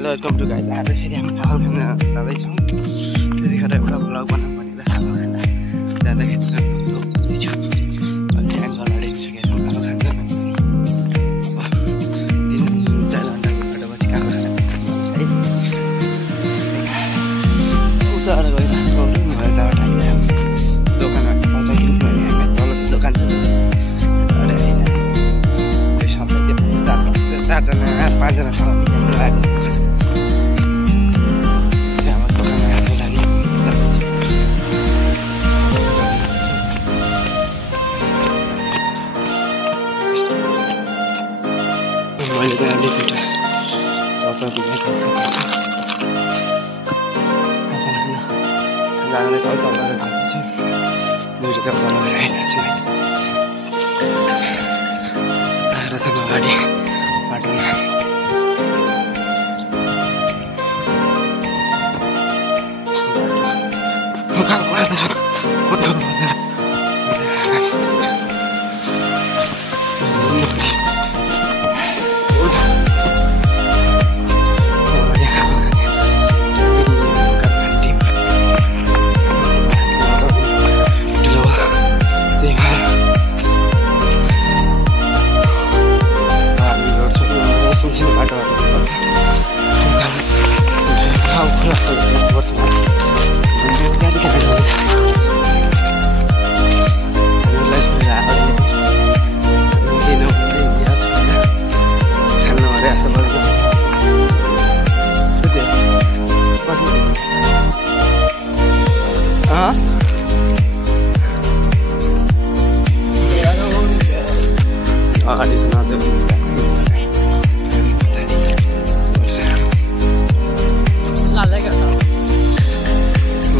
Hello welcome to guys. आज फेरि हामी चामल खान जाँदैछौँ। त्यतिखेर एउटा भ्लग बनाउनु भनेर चामल खान जाँदाखेरि ट्याङ्क अगाडि सकेर चामल खान्छ। अब 3-4 घन्टाको बाटोपछि काम खान है। उता गइरहेको भएर तबाट आइरहेको दोकानबाट पल्ट किन्छु भने हामी तल दोकान छ सबै 4जना 5जनासँग निकाल्नु लाग्यो। मैले चाहिँ अलिक एउटा चाउचाउ दिइरहेको छु। जाँदा चाउचाउ गरेर खाएको छु। दुईवटा चाउचाउ गरेर आइरहेको छु। आएर त अगाडि बाटोमा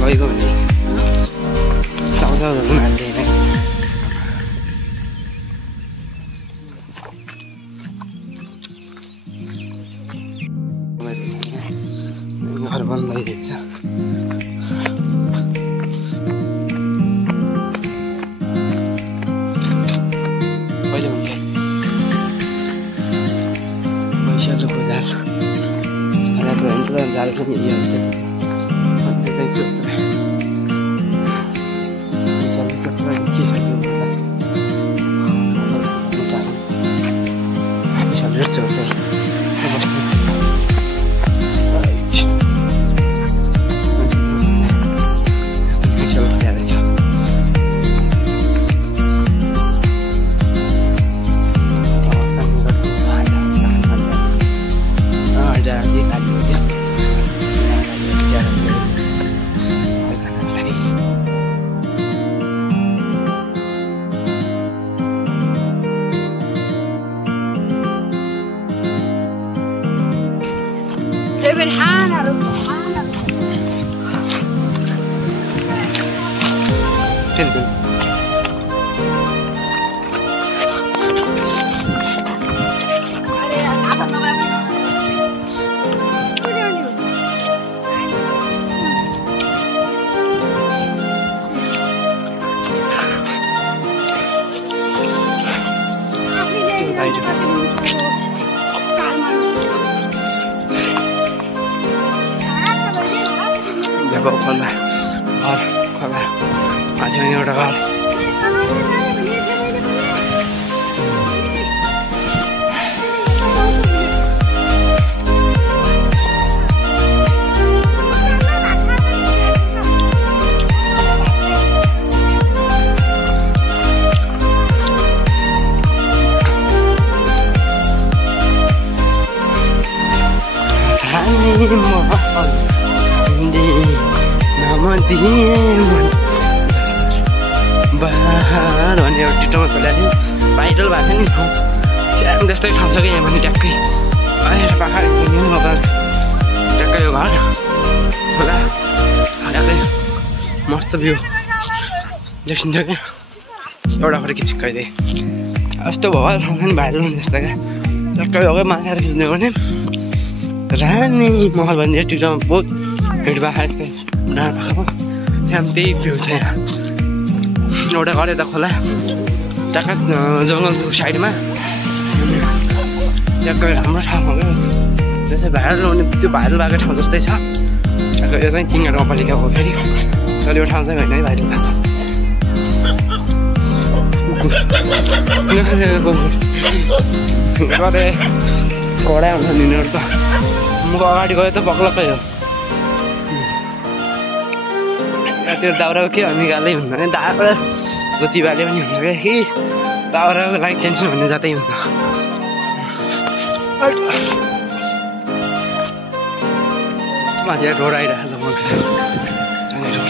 गएको भने चाउचाउहरू हाल्दैन। घर बन्द भइदिन्छ। कहिले हुन्छ पैसाले खोजाल जाल चाहिँ यो खोला घर खोला माथिमा एउटा घर बाहर भन्ने एउटा टिटोमा खोलेको थियो। भाइरल भएको थियो नि ठाउँ स्याम जस्तै ठाउँ छ कि यहाँ भने ट्याक्कै आएर पाखा ट्याक्कै यो घर खोला ट्याक्कै मस्त भ्यू देखिन्छ क्या। एउटा फटो खिचिक्काइदिए यस्तो भयो ठाउँ पनि भाइरल हुने जस्तो क्या। ट्याक्कै हो माथि खिच्ने हो भने रानी महल भन्ने टिटोमा बहुत हिँड पाखाएको थियो डाँडा पाखामा स्याम त्यही भ्यू छ यहाँ। एउटा घर यता खोला ट्याक्कै जङ्गलको साइडमा ट्याक्कै राम्रो ठाउँ हो क्या। त्यसै भाइरल हुने त्यो भाइरल भएको ठाउँ जस्तै छ। यो चाहिँ तिङहरू गाउँपालिका हो फेरि, तर यो ठाउँ चाहिँ होइन है भाइरल भएको। कतै घोडा हुन्छ यिनीहरू त, म अगाडि गयो त पक्लक्कै हो। त्यो दाउराको के निकाल्दै हुन्न, दाउरा जति बाले पनि हुन्छ क्या कि दाउराको लागि टेन्सन भन्ने जातै हुन्छ। माथि रोड आइरहेको छ मको जाने रोड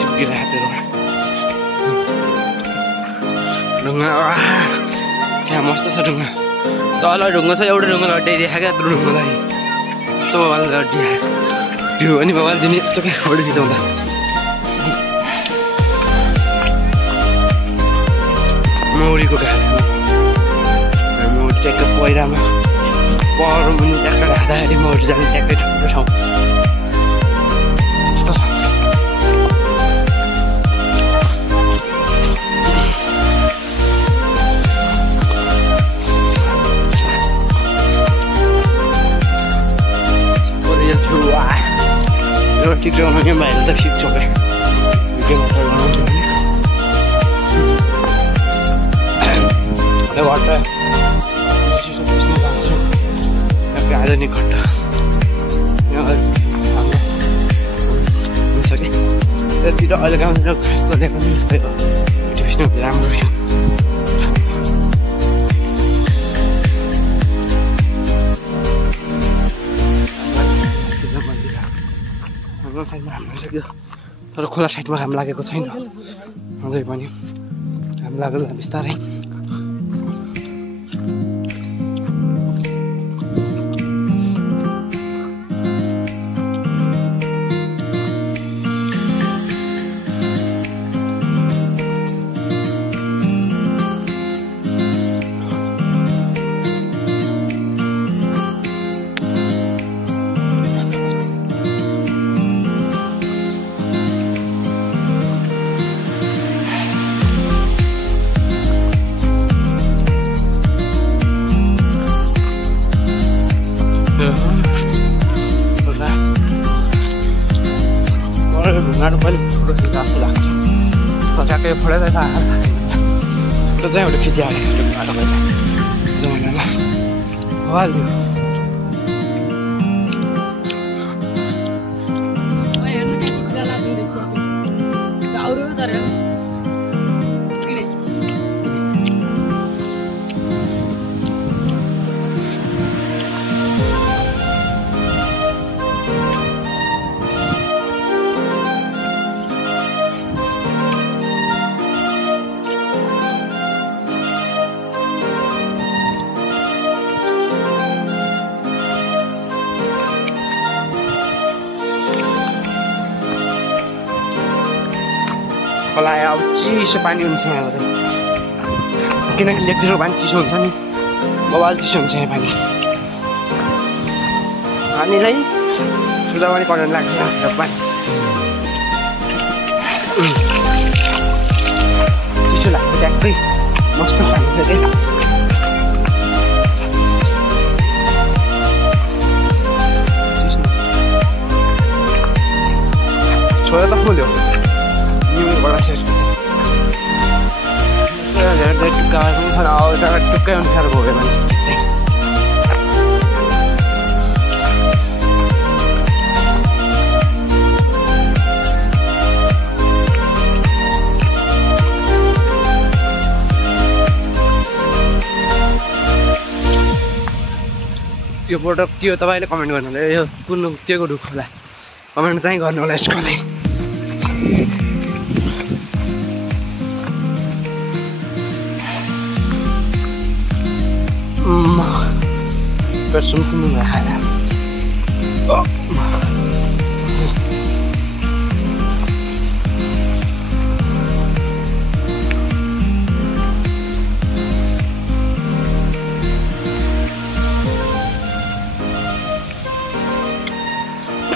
चुकिरहेको त्यो रोड ढुङ्गा त्यहाँ मस्त छ ढुङ्गा तल ढुङ्गा छ एउटा ढुङ्गा लड्याइदिएको क्या यत्रो ढुङ्गालाई यस्तो मोबाइल लड्डिआयो त्यो अनि मोबाइल दिने यस्तो क्या फोटो खिचाउँदा मौरीको घाँस मौरी ट्याक्क पहिरामा पहरो मुनि ट्याक्क राख्दाखेरि मौरी जाने ट्याक्कै ठुलो ठाउँ यस्तो छ। यो टिकटकमा गेम भाइरल त फिक्स हो क्या भिडियो मात्र बनाउँछु भने घट्ट आज नि घट्ट हुन्छ कि त्यतिर अहिले गाउँतिर खास चलेको पनि जस्तै हो भिडियो राम्रो थियो। हाम्रो साइडमा घाम लागिसक्यो तर खोला साइडमा घाम लागेको छैन अझै पनि घाम लाग्ला बिस्तारै। ढुङ्गाहरू पनि फोटो खिच्दा जस्तो लाग्छ ठ्याक्कै फोटो चाहिँ फोटो चाहिँ एउटा खिचिहालेको ढुङ्गाहरू पहिला जमानामा हालिदियो। खोला अब चिसो पानी हुन्छ यहाँको चाहिँ किनकि लेकतिरको पानी चिसो हुन्छ नि बबाल चिसो हुन्छ यहाँ पानी हामीलाई सुधा पनि करेन्ट लाग्छ पानी चिसो लाग्छ ट्याक्कै मस्त पानी छ क्या छोरा त खोल्यो टुक्कै अनुसार भोग्यो भने यो फोटो के हो तपाईँले कमेन्ट गर्नु होला यो कुन के को रुख होला कमेन्ट चाहिँ गर्नु होला यसको चाहिँ। Persum nggak ada. Oh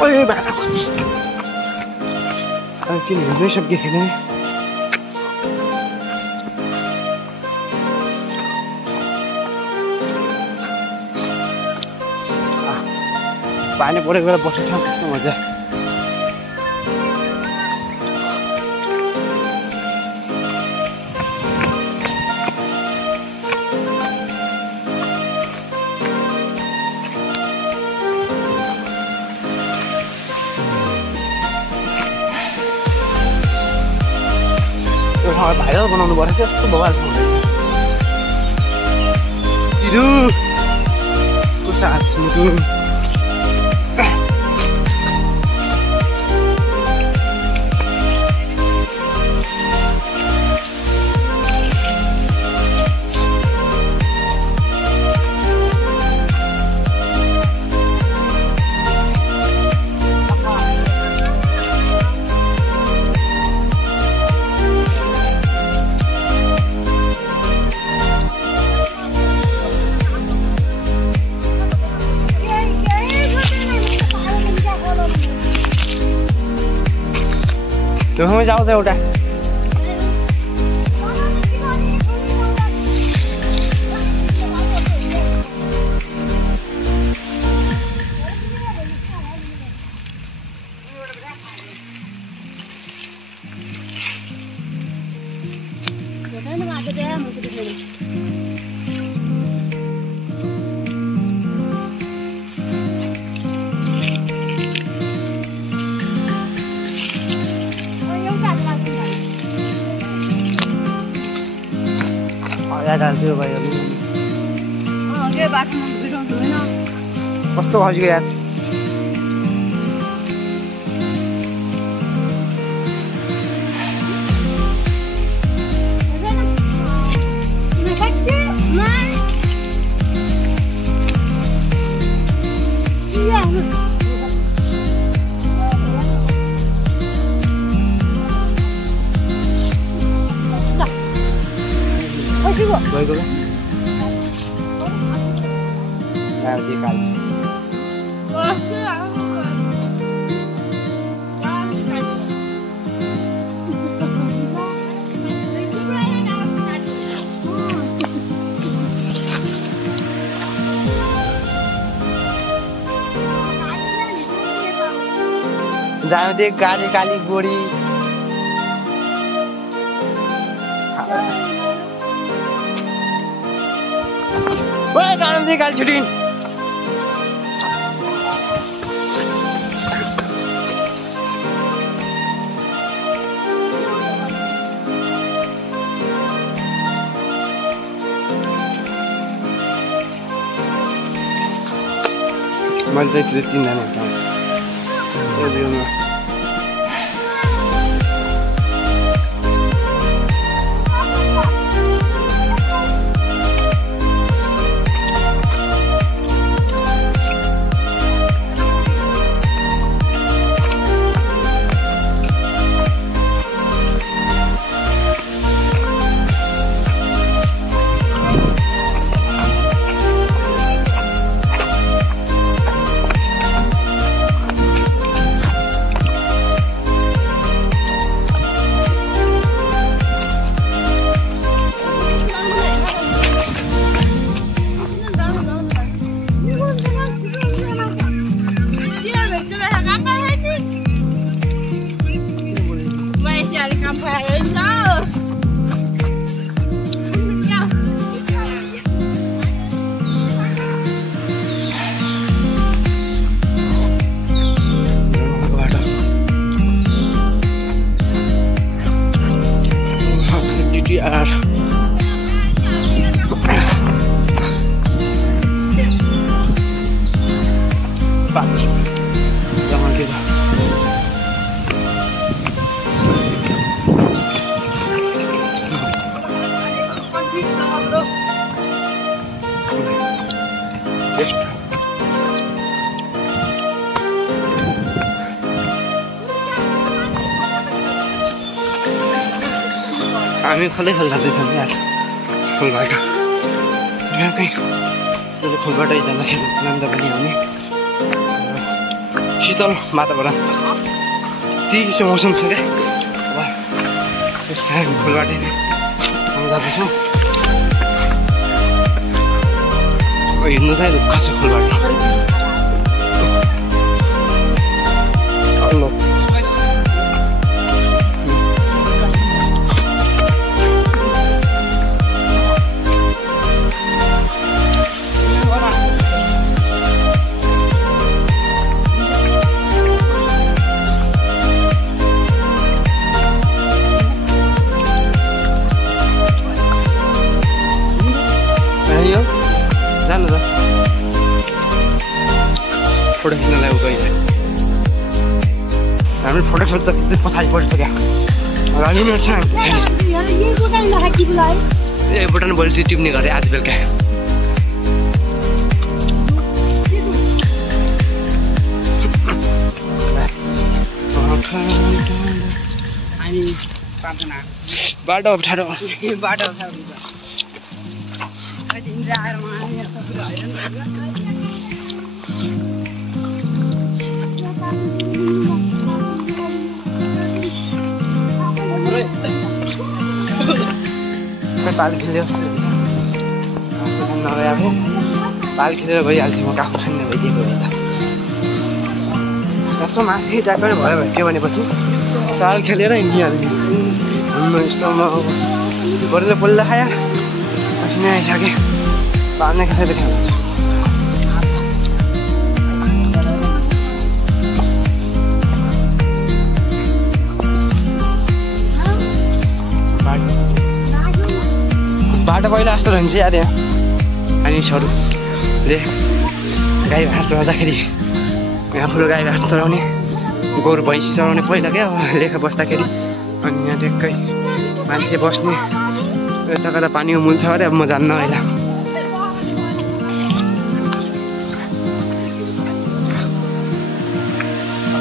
iya banget. Kini ini siapa gini? पानी परेको बेला बसेको छ कस्तो मजा भाइरल बनाउनु पर्छ यस्तो बवाल छ तिरु को साथ मुटु त्यो हामी जाऊ त एउटा त्यो भयो कस्तो खस्यो यार गएको जाँदै काली काली गोडी ओए गाडी दे काली छुटिन मैले चाहिँ 3 जना उठाउँ हामी खल्दै जाँदैछौँ यार फुलबाट यहाँ कहीँ फुलबाटै जाँदाखेरि आनन्द पनि आउने शीतल वातावरण चिसो मौसम छ क्या अब त्यस कारण फुलबाटै नै हामी जाँदैछौँ हिँड्नु चाहिँ दुःख छ फुलबाट फोटो खिच्नलाई उ गइरहेको हामी फोटो खिच्दा खिच्दै पछाडि परेछ क्या रनिङ छ ए बुटान भोलि टिप्ने गरे आज बेलुका बाटो अप्ठ्यारो पाल खेल्यो नगए पाल खेलेर गइहाल्थ्यो म काफू छैन भइदिएको भए त जस्तो माथि ट्याक्कै भयो के भनेपछि पाल खेलेर हिँडिहाल्थ्यो घुम्नु स्टलमा गरेर पल्लो खायो पसिना आइसक्यो पाल्ने खेलेर खेल्नु बाटो पहिला जस्तो रहन्छ यार यहाँ मानिसहरूले गाई भात चलाउँदाखेरि यहाँ ठुलो गाई भात चलाउने गोरु भैँसी चलाउने पहिला क्या लेखा बस्दाखेरि अनि यहाँ ट्याक्कै मान्छे बस्ने यता कता पानीको मूल छ अरे अब म जान्न अहिले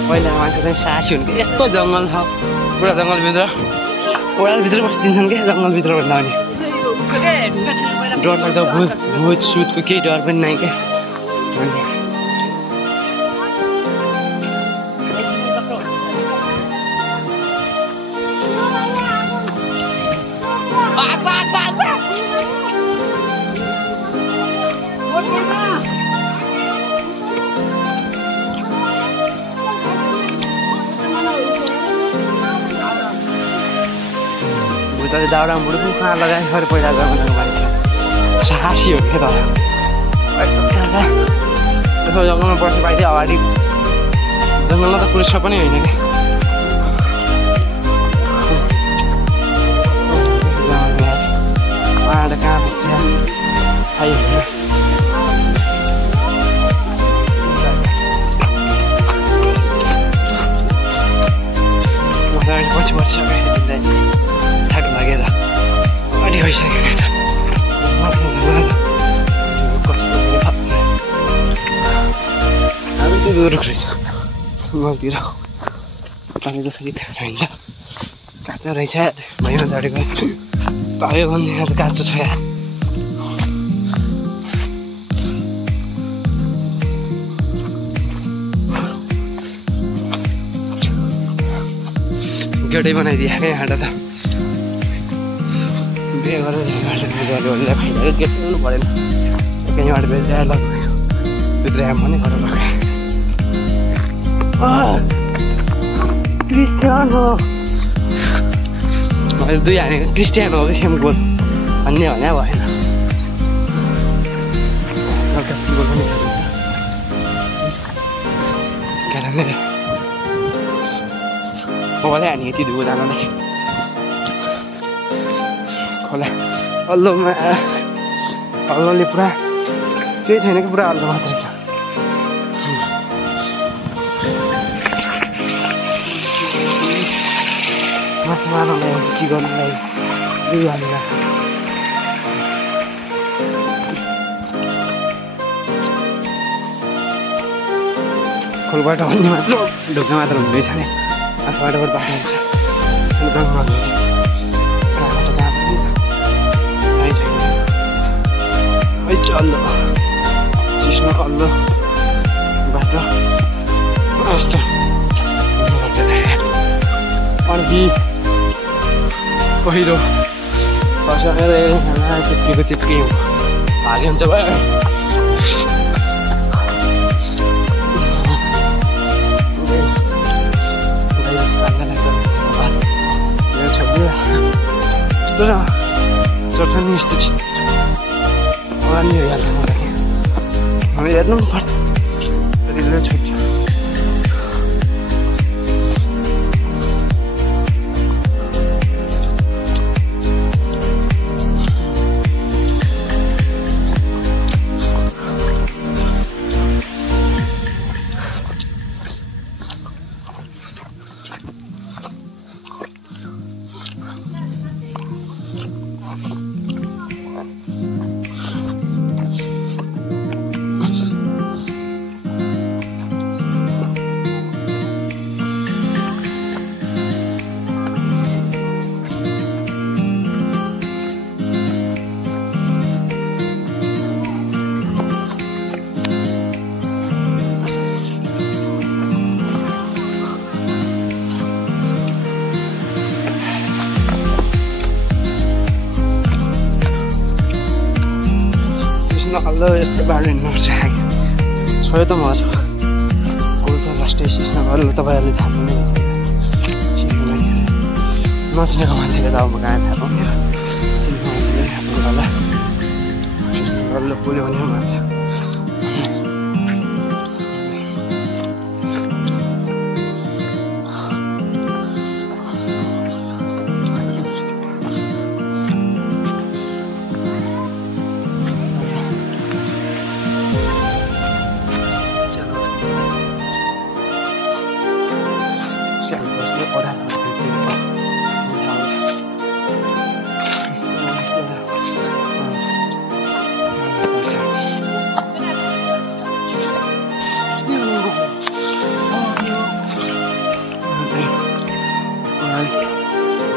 पहिला मान्छे चाहिँ साहसी हुन् कि यस्तो जङ्गल छ पुरा जङ्गलभित्र ओडालभित्र बसिदिन्छन् क्या जङ्गलभित्र भन्दा अनि डर लाग्दा भुत सुतको केही डर पनि नै क्या भुतले दाउरा मुडुक कहाँ लगाएर गएर पहिला जङ्गलको मान्छे साहसी हो क्या त यसो जङ्गलमा बस्नु पाइदियो अगाडि जङ्गलमा त पुलिस पनि होइन क्या उहाँबाट कहाँ पुग्छ खाइ पछि परिसक्यो थाक लागेर अलि भइसक्यो हामी त्यो रुख रहेछ जङ्गलतिर तपाईँको सहित चाहिन्छ काँचो रहेछ भैया झरेको पायो भने यहाँ त काँचो छ यार गेटै बनाइदिए क्या यहाँबाट त बिहे गरेर खाइदिएर गेट ल्याउनु परेन यहीँबाट बेलुका लगायो भित्र आम पनि गरेर लगाएँ क्रिस्टियन हो मैले 2 हानेको क्रिस्टियन हो कि सेम गोल भन्ने भने भएन एउटा फुटबल पनि कारणले खोला हाने यति धुलो जाँदाखेरि खोला अल्लोमा अल्लोले पुरा केही छैन कि पुरा अल्लो मात्रै छ माछा मार्नलाई के गर्नुलाई दुई हालेर खोलबाट भन्ने मात्र ढुक्का मात्र हुँदैछ नि आफूबाट बाटो हुन्छ जङ्गल अल्लो चिस्नो अल्लो बाटो यस्तो अर्की पहिरो बसेर चिप्केको चिप्के भागे हुन्छ भयो यस्तो चर्छ नि यस्तो नि हेर्छ मलाई हामी हेर्नु पनि पर्छ रिलो छुट्छ तल्लो यस्तो बाटो हिँड्नुपर्छ छोयो त म गोलचल्ला स्टेसनमा गएर तपाईँहरूले थाहा पाउने नचिनेको मान्छेले त अब म कहाँ थाहा पाउने चिनेको मान्छेले थाहा पाउनु होला डल्लो पुग्यो भने मान्छ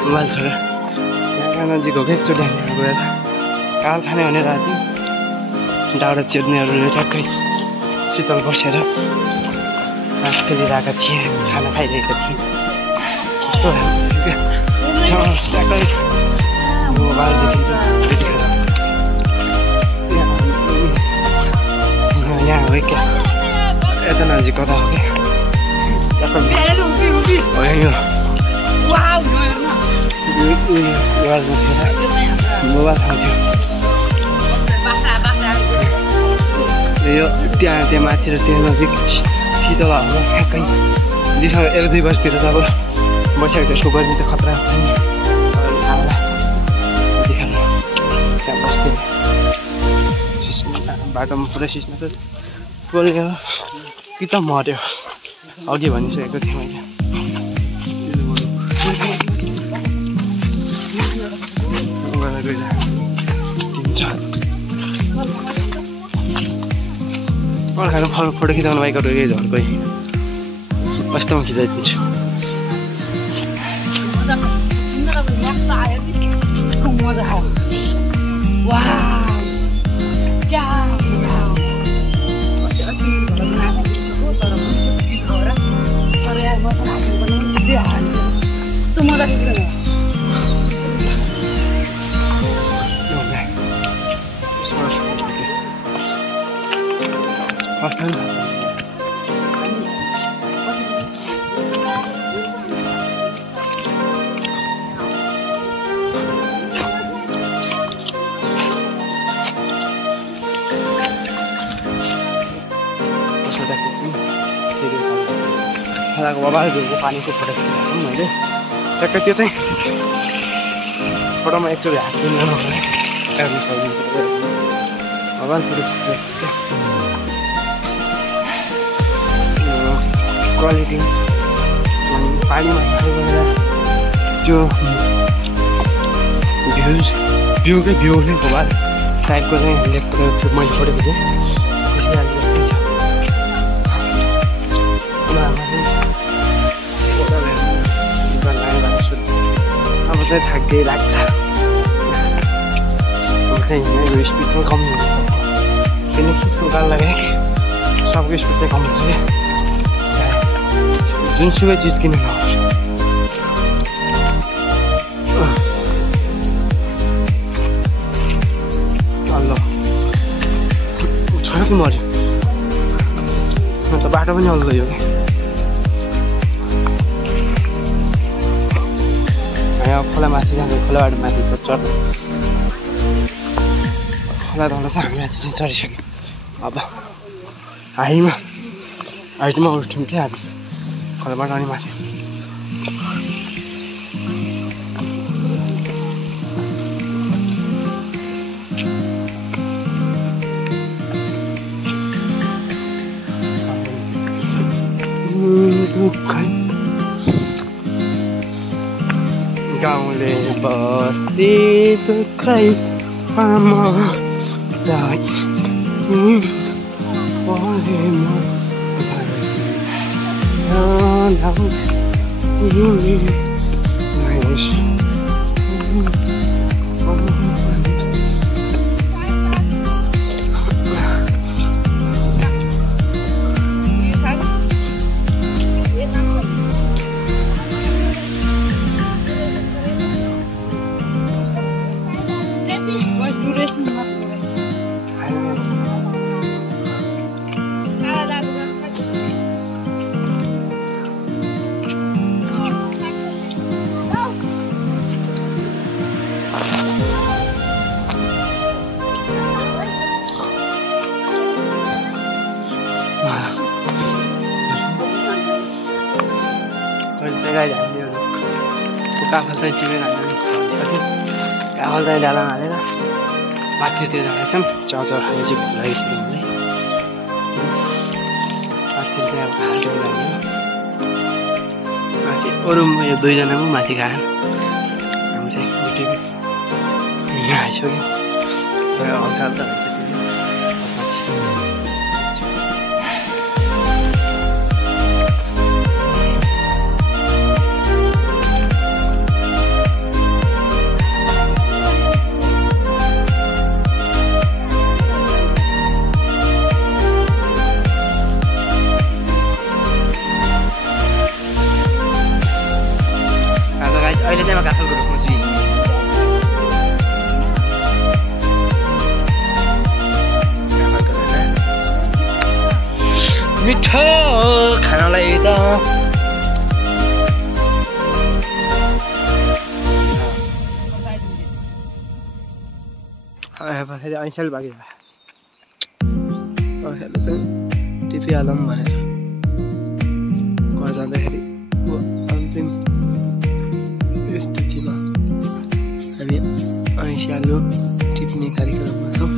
मोबाइल छोडेर यहाँ नजिक हो कि एकचोटि हामी गएर काल खाने भनेर आएको थियौँ डाँडा चिर्नेहरूले ट्याक्कै शीतल बसेर घाँस खेलिरहेका थिएँ खाना खाइरहेका थियौँ कस्तो ट्याक्कै मोबाइल देखिन्छ त्यतिखेर यहाँ हो क्या यता नजिक कता हो क्या ट्याक्कै यो मोबाइल खाउँथ्यो यो त्यहाँ माथि र त्यहाँ नजिक शीतल हावामा ठ्याक्कै 1-2 बजीतिर त अब बसिरहेको छ यसको गर्मी त खतरा हुन्छ नि त्यहाँ बस्थ्यो बाटोमा पुरा सिस्नो छ टोल्यो कि त मऱ्यो अघि भनिसकेको थिएँ मैले खानु फोटो खिचाउनु बाइकहरू झर्कै अस्ति म खिचाइदिन्छु खोलाको बबालहरूको पानीको फोटो खिचिरहेको मैले ट्याक्कै त्यो चाहिँ फोटोमा एकचोटि हात दिनु बबाल फोटो खिचिरहेको क्वालिटी पानीमा गएर त्यो भ्यूकै भ्यू नै बबाल टाइपको चाहिँ लेखेको थियो मैले फोटो खिचेँ त्यसले अब चाहिँ थाक्दै लाग्छ अब चाहिँ यो स्पिड पनि कमी हुन्छ किनकि गाल लाग्यो कि सबको स्पिड चाहिँ कमी हुन्छ क्या जुनसुकै चिज किन्नु नहोस् अल्लो छोयो कि मऱ्यो अन्त बाटो पनि अल्लो यो कि खोला माथि जान्छ खोलाबाट माथि चढ्नु खोला धौला चाहिँ हामी माथि चाहिँ चढिसक्यौँ अब हाइटमा उठ्यौँ क्या हामी खोलाबाट अनि माथि गाउँले बस्ती दुखै आमा दाइ गाई हामीले काफल चाहिँ टिपेर हामीले काफल चाहिँ डालामा हालेर माथितिर जाँदैछौँ चौचर खाने चाहिँ भुल लागिसक्यो हामीलाई माथितिर चाहिँ अब हाल्टो जाने माथि अरू यो दुईजना पनि माथि गएन हामी चाहिँ यहाँ आइसक्यो हल्का त अहिले चाहिँ म काफलको रुखमा छु मिठो खानालाई त ऐँसाले बाँकी भयो चाहिँ टिपिहालौँ भनेर घर जाँदाखेरि अन्तिम स्थितिमा हामी ऐँसालो टिप्ने कार्यक्रममा छौँ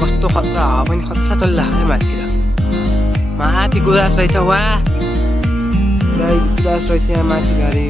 कस्तो खतरा हावा पनि खतरा चलिरहेको छ माथितिर माथि गुराँस रहेछ वा गुराँस रहेछ यहाँ माथि गाडी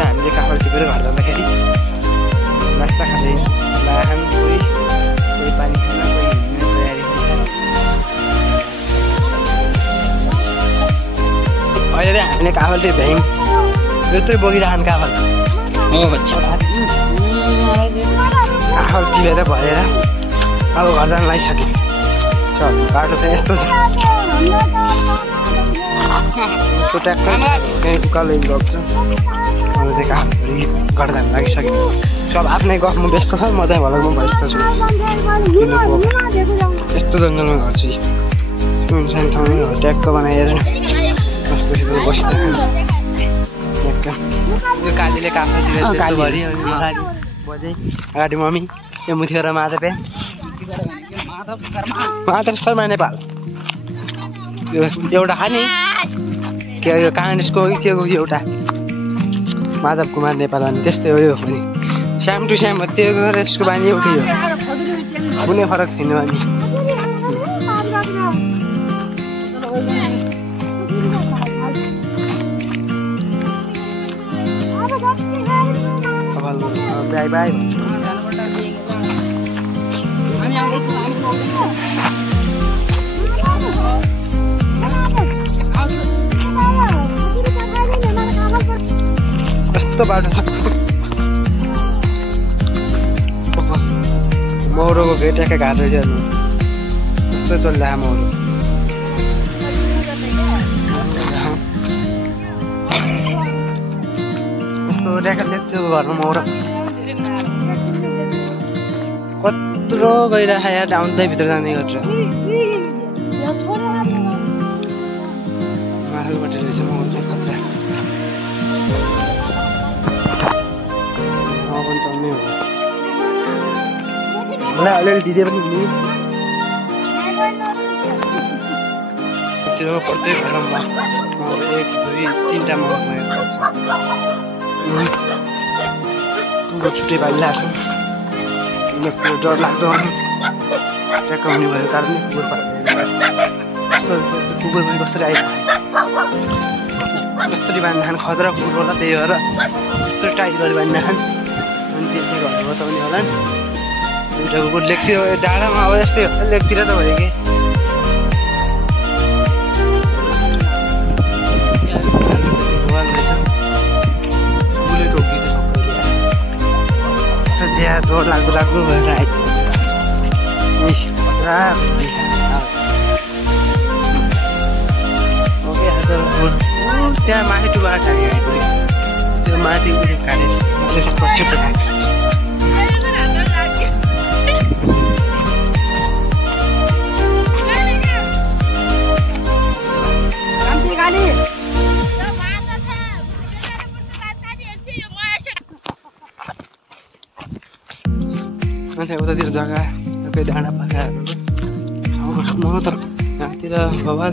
हामीले काफल टिपेर घर जाँदाखेरि नास्ता खाँदै लाखान कोही पानी खान कोही हिँड्ने तयारी अहिले चाहिँ हामीले काफल चाहिँ भ्यायौँ यस्तै बोकिरहन् काफल हो बच्चा काफल टिपेर भरेर अब घर जान लागिसक्यो बाटो चाहिँ यस्तो छ ट्याक्टर उकालो गएको छ चाहिँ काफल गर्दा लागिसक्यो सब आफ्नै गफमा व्यस्त छ म चाहिँ भलकमा व्यस्त छु यस्तो जङ्गलमा घर छु सानो ठाउँमा ट्याक्क बनाएर बसिरहेको यो कालीले काफल अगाडि मम्मी यो मुथिएर माधव शर्मा नेपाल एउटा खाने के यो काङ्ग्रेसको के को एउटा माधव कुमार नेपाल अनि त्यस्तै हो यो पनि स्याम टु स्याम त्यो गरेर यसको बानी एउटै हो कुनै फरक छैन अनि बाई बाई कस्तो बाटो छ मौरोको भेटेका घाट रहेछ कस्तो चलिरहेको मौरो कस्तो ट्याक्का लेख्थ्यो घरमा मौरो कत्रो गइरहेको यार आउँदै भित्र जाने गर्छ माथिबाट रहेछ मौरो चाहिँ खतरा मलाई अलिअलि दिँदै पनि हुने त्यो प्रत्येक घरमा एक दुई तिनवटा मौरो छुट्टै पाइरहेको छ डर लाग्दो ट्याक्क हुने भएको कारणले कुकुर पनि कसरी आइरहेको जस्तरी बाँध्न खान खतरा कुकुर होला त्यही भएर यस्तो टाइट गरी बाँध्न खान अनि त्यसले घर बताउने होला नि दुईवटा कुकुर लेकतिर डाँडामा अब यस्तै हो लेकतिर त भयो कि डर लाग्दो भएर आयो त्यहाँ माथि टुबाट आइपुग्यो त्यो माथि उयो काटेर पछिटो मान्छे उतातिर जग्गा कोही डाँडा पाखाहरू म त यहाँतिर बबाल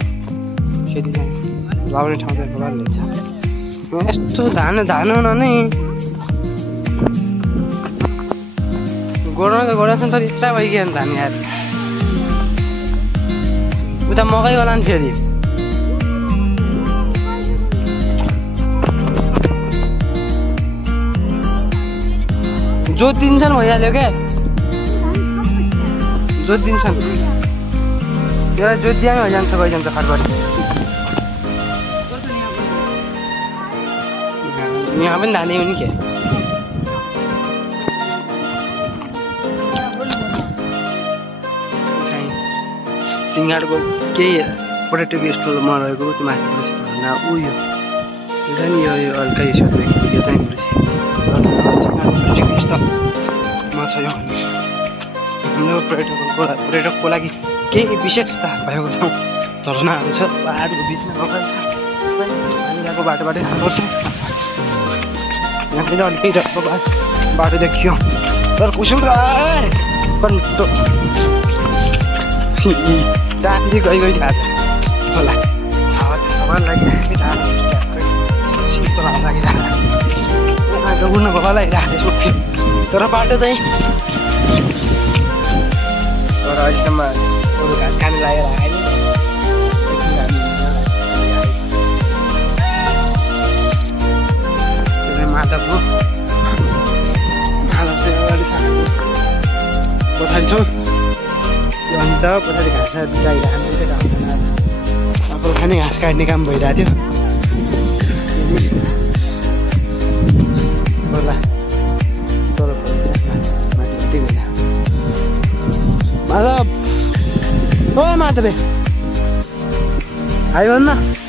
खेती जाने लाउने ठाउँ चाहिँ बबाल रहेछ यस्तो धान हुन नै गोड्न त गोडाउँछ नि तर यत्रा भइगयो नि धान यार उता मकै होला नि फेरि जोत दिन्छन् भइहाल्यो क्या जोत दिन्छन् त्यो जोत दिएमै भइजान्छ खरबडी यहाँ पनि धाने हो नि के सिँगाडको केही पोटेटो स्टोरमा रहेको त्यो माथि उयो हुन्छ नि यो हल्का यो चाहिँ छ यो हाम्रो पर्यटकको लागि केही विशेषता भएको ठाउँ झरनाहरू छ पहाडको बिचमा बगान छ यहाँको बाटोबाटै जानुपर्छ यहाँतिर अलिकति बाटो देखियो तर कुसुम दाँती गइ थाहा होला हावा चाहिँ समान लागिरहेको शीतल हावा लागिरहेको उड्न भोका लागिरहेको तर बाटो चाहिँ तर अहिलेसम्म अरू घाँस खानु लागेर आयो माधवको पछाडि छौँ यो अन्त पछाडि घाँस लगाइरहेको अब खाने घाँस काट्ने काम भइरहेको थियो होला तर माथि गइरहेको माधव ओ माधव आयो भन्न